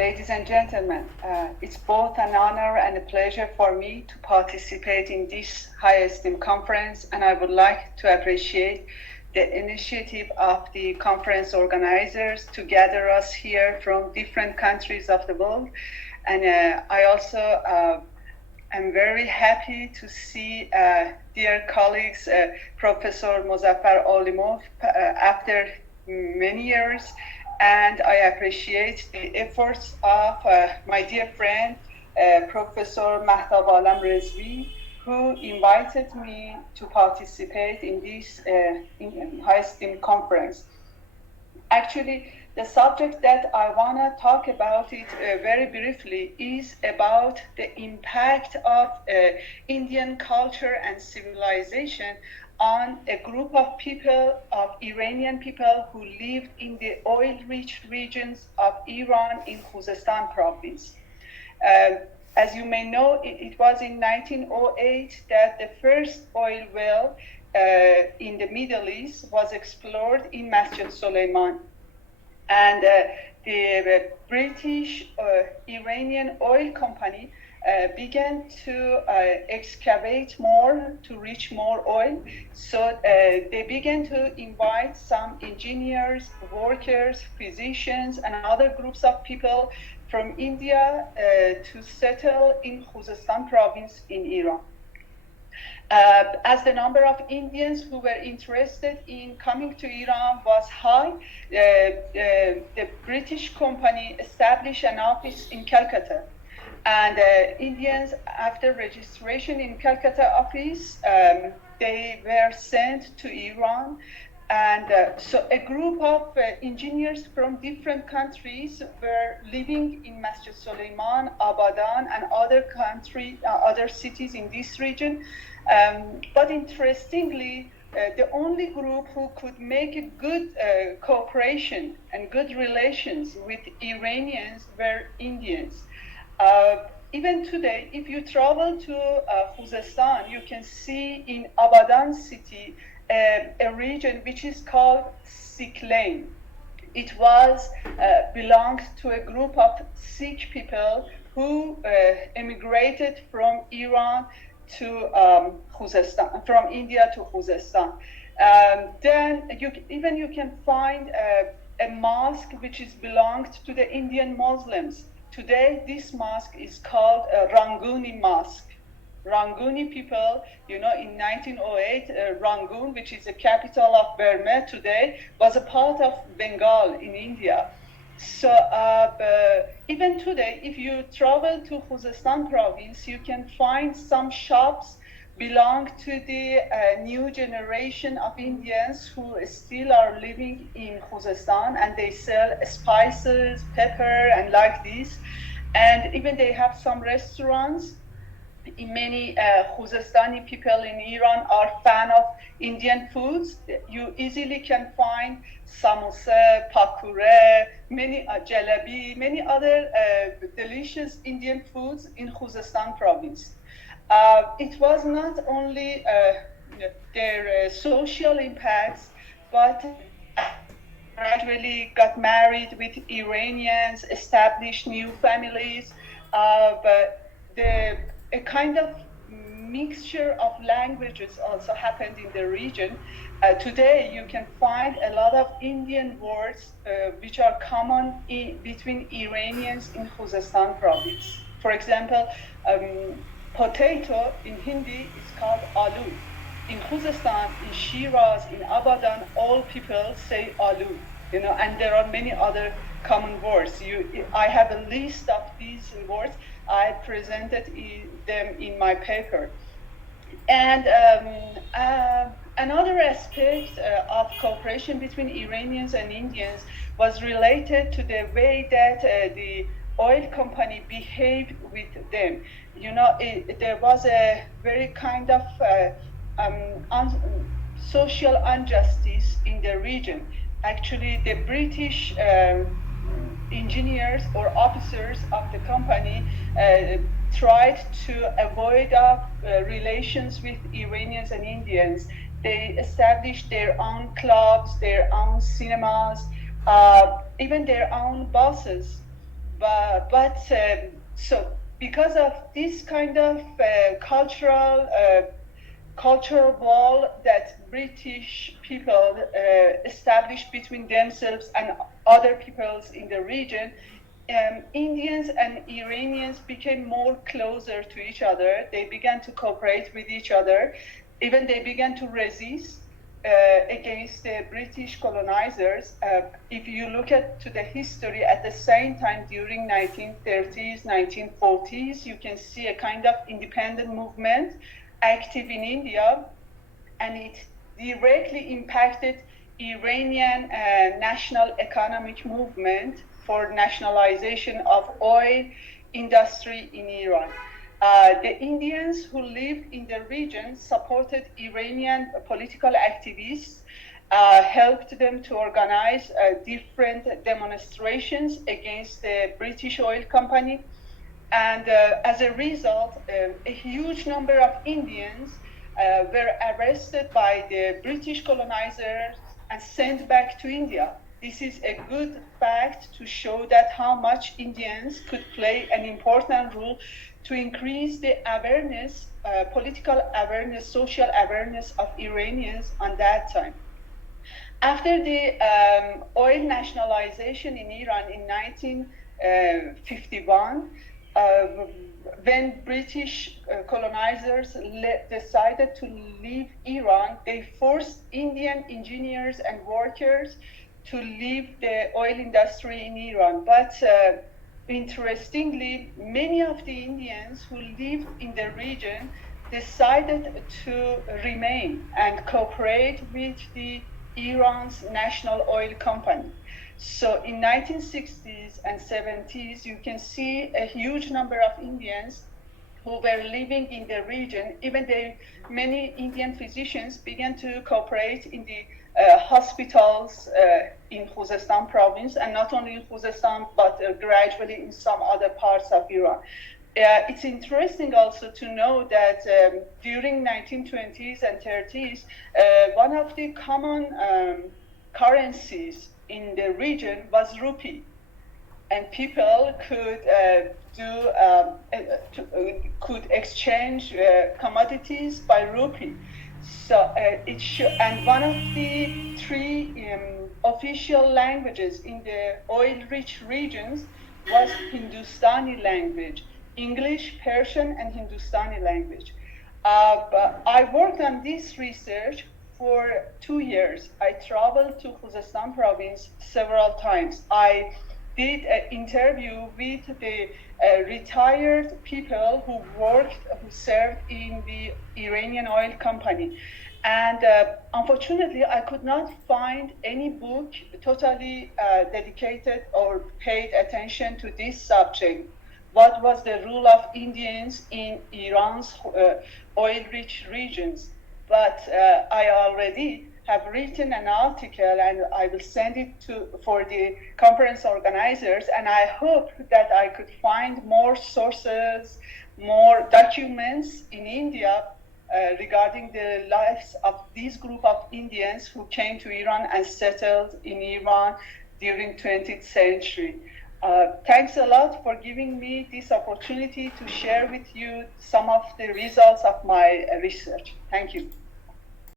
Ladies and gentlemen, it's both an honor and a pleasure for me to participate in this high esteem conference, and I would like to appreciate the initiative of the conference organizers to gather us here from different countries of the world. And I also am very happy to see dear colleagues, Professor Muzaffar Alimov, after many years. And I appreciate the efforts of my dear friend, Professor Mahtab Alam Rezvi, who invited me to participate in this high-esteemed conference. Actually, the subject that I want to talk about it very briefly is about the impact of Indian culture and civilization on a group of people, of Iranian people who lived in the oil-rich regions of Iran in Khuzestan province. As you may know, it was in 1908 that the first oil well in the Middle East was explored in Masjid Suleiman. And the British Iranian Oil Company began to excavate more to reach more oil. So they began to invite some engineers, workers, physicians, and other groups of people from India to settle in Khuzestan province in Iran. As the number of Indians who were interested in coming to Iran was high, the British company established an office in Calcutta. And Indians, after registration in Calcutta office, they were sent to Iran. And so a group of engineers from different countries were living in Masjid Suleiman, Abadan, and other cities in this region. But interestingly, the only group who could make a good cooperation and good relations with Iranians were Indians. Even today, if you travel to Khuzestan, you can see in Abadan city a region which is called Sikh Lane. It was belonged to a group of Sikh people who emigrated from Iran to Khuzestan, from India to Khuzestan. Then you can find a mosque which is belonged to the Indian Muslims. Today, this mosque is called Ranguni Mosque. Ranguni people, in 1908, Rangoon, which is the capital of Burma today, was a part of Bengal in India. So even today, if you travel to Khuzestan province, you can find some shops belong to the new generation of Indians who still are living in Khuzestan, and they sell spices, pepper, and like this. And even they have some restaurants. Many Khuzestani people in Iran are fan of Indian foods. You easily can find samoseh, pakure, many jalebi, many other delicious Indian foods in Khuzestan province. It was not only their social impacts, but gradually got married with Iranians, established new families, but a kind of mixture of languages also happened in the region. Today, you can find a lot of Indian words which are common between Iranians in Khuzestan province. For example, potato in Hindi is called aloo. In Khuzestan, in Shiraz, in Abadan, all people say aloo, and there are many other common words. I have a list of these words. I presented them in my paper. And another aspect of cooperation between Iranians and Indians was related to the way that the oil company behaved with them. There was a very kind of social injustice in the region. Actually, the British engineers or officers of the company tried to avoid relations with Iranians and Indians. They established their own clubs, their own cinemas, even their own buses. So because of this kind of cultural wall that British people established between themselves and other peoples in the region, Indians and Iranians became more closer to each other. They began to cooperate with each other. Even they began to resist against the British colonizers. If you look to the history at the same time during 1930s, 1940s, you can see a kind of independent movement active in India, and it directly impacted Iranian national economic movement for nationalization of oil industry in Iran. The Indians who lived in the region supported Iranian political activists, helped them to organize different demonstrations against the British oil company. And as a result, a huge number of Indians were arrested by the British colonizers and sent back to India. This is a good fact to show that how much Indians could play an important role to increase the awareness, political awareness, social awareness of Iranians on that time. After the oil nationalization in Iran in 1951, when British colonizers decided to leave Iran, they forced Indian engineers and workers to leave the oil industry in Iran. But interestingly, many of the Indians who lived in the region decided to remain and cooperate with the Iran's national oil company. So in 1960s and 70s, you can see a huge number of Indians who were living in the region. Even many Indian physicians began to cooperate in the hospitals in Khuzestan province, and not only in Khuzestan, but gradually in some other parts of Iran. It's interesting also to know that during 1920s and 30s, one of the common currencies in the region was rupee, and people could exchange commodities by rupee. So and one of the three official languages in the oil-rich regions was Hindustani language. English, Persian, and Hindustani language. But I worked on this research for 2 years. I traveled to Khuzestan province several times. I did an interview with the retired people who served in the Iranian oil company. And unfortunately, I could not find any book totally dedicated or paid attention to this subject. What was the role of Indians in Iran's oil-rich regions? But I already have written an article, and I will send it for the conference organizers, and I hope that I could find more sources, more documents in India regarding the lives of this group of Indians who came to Iran and settled in Iran during 20th century. Thanks a lot for giving me this opportunity to share with you some of the results of my research. Thank you.